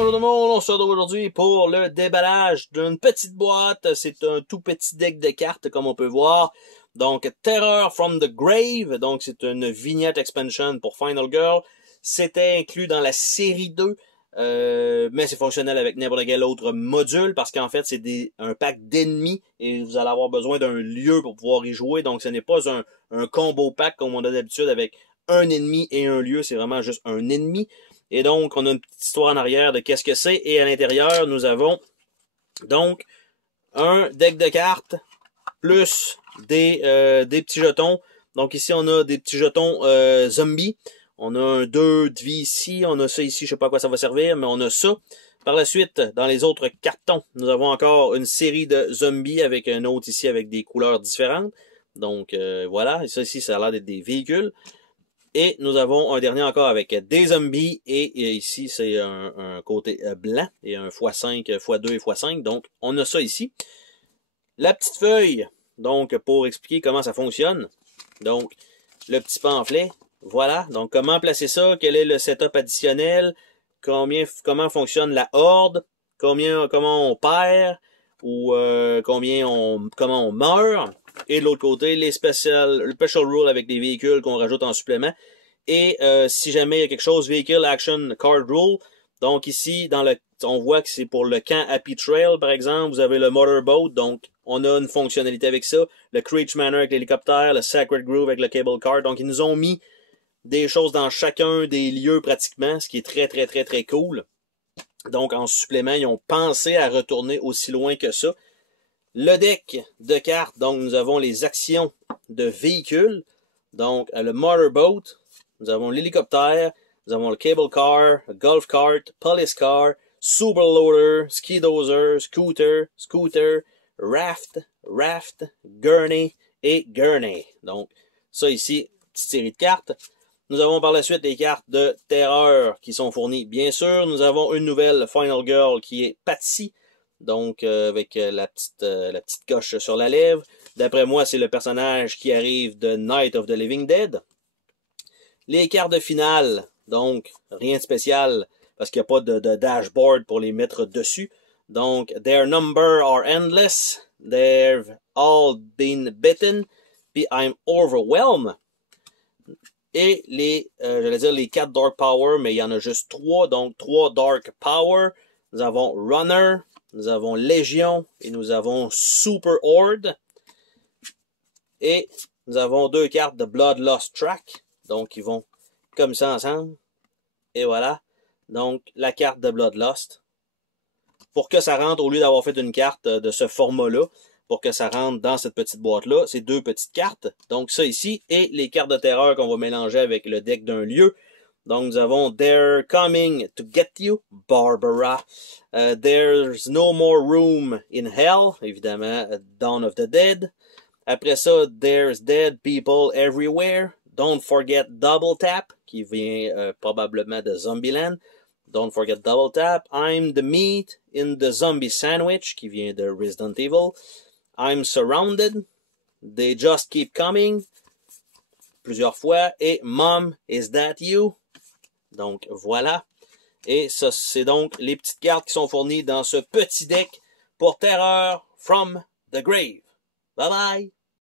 Bonjour tout le monde, on se retrouve aujourd'hui pour le déballage d'une petite boîte. C'est un tout petit deck de cartes comme on peut voir. Donc Terror from the Grave, donc c'est une vignette expansion pour Final Girl. C'était inclus dans la série 2, mais c'est fonctionnel avec n'importe quel autre module parce qu'en fait c'est un pack d'ennemis et vous allez avoir besoin d'un lieu pour pouvoir y jouer. Donc ce n'est pas un combo pack comme on a d'habitude avec un ennemi et un lieu, c'est vraiment juste un ennemi. Et donc, on a une petite histoire en arrière de qu'est-ce que c'est. Et à l'intérieur, nous avons donc un deck de cartes plus des petits jetons. Donc ici, on a des petits jetons zombies. On a un 2 de vie ici. On a ça ici, je sais pas à quoi ça va servir, mais on a ça. Par la suite, dans les autres cartons, nous avons encore une série de zombies avec un autre ici avec des couleurs différentes. Donc voilà, et ça ici, ça a l'air d'être des véhicules. Et nous avons un dernier encore avec des zombies. Et ici, c'est un côté blanc. Et un x5, x2 et x5. Donc, on a ça ici. La petite feuille. Donc, pour expliquer comment ça fonctionne. Donc, le petit pamphlet. Voilà. Donc, comment placer ça? Quel est le setup additionnel? Comment fonctionne la horde? Comment on perd? Ou comment on meurt? Et de l'autre côté, le special rule avec des véhicules qu'on rajoute en supplément. Et si jamais il y a quelque chose, Vehicle Action Card Rule. Donc ici, on voit que c'est pour le camp Happy Trail, par exemple. Vous avez le Motorboat, donc on a une fonctionnalité avec ça. Le Creech Manor avec l'hélicoptère, le Sacred Groove avec le Cable Car. Donc ils nous ont mis des choses dans chacun des lieux pratiquement, ce qui est très, très, très, très cool. Donc en supplément, ils ont pensé à retourner aussi loin que ça. Le deck de cartes, donc nous avons les actions de véhicules. Donc le Motorboat, nous avons l'hélicoptère, nous avons le Cable Car, le Golf Cart, Police Car, Super Loader, Ski Dozer, Scooter, Raft, Gurney et Gurney. Donc ça ici, petite série de cartes. Nous avons par la suite des cartes de terreur qui sont fournies, bien sûr. Nous avons une nouvelle Final Girl qui est Patsy. Donc, avec la petite coche sur la lèvre. D'après moi, c'est le personnage qui arrive de Night of the Living Dead. Les cartes de finale, donc, rien de spécial, parce qu'il n'y a pas de dashboard pour les mettre dessus. Donc, their number are endless. They've all been bitten. Puis, I'm overwhelmed. Et j'allais dire les 4 Dark Power, mais il y en a juste 3. Donc, 3 Dark Power. Nous avons Runner. Nous avons Légion et nous avons Super Horde. Et nous avons 2 cartes de Bloodlust Track. Donc, ils vont comme ça ensemble. Et voilà. Donc, la carte de Bloodlust. Pour que ça rentre, au lieu d'avoir fait une carte de ce format-là, pour que ça rentre dans cette petite boîte-là, c'est 2 petites cartes. Donc, ça ici. Et les cartes de terreur qu'on va mélanger avec le deck d'un lieu. Donc, nous avons They're Coming to Get You, Barbara. There's No More Room in Hell, évidemment, Dawn of the Dead. Après ça, There's Dead People Everywhere. Don't Forget Double Tap, qui vient probablement de Zombieland. Don't Forget Double Tap. I'm the Meat in the Zombie Sandwich, qui vient de Resident Evil. I'm Surrounded. They Just Keep Coming, plusieurs fois. Et Mom, Is That You? Donc, voilà. Et ça, c'est donc les petites cartes qui sont fournies dans ce petit deck pour Terror from the Grave. Bye bye!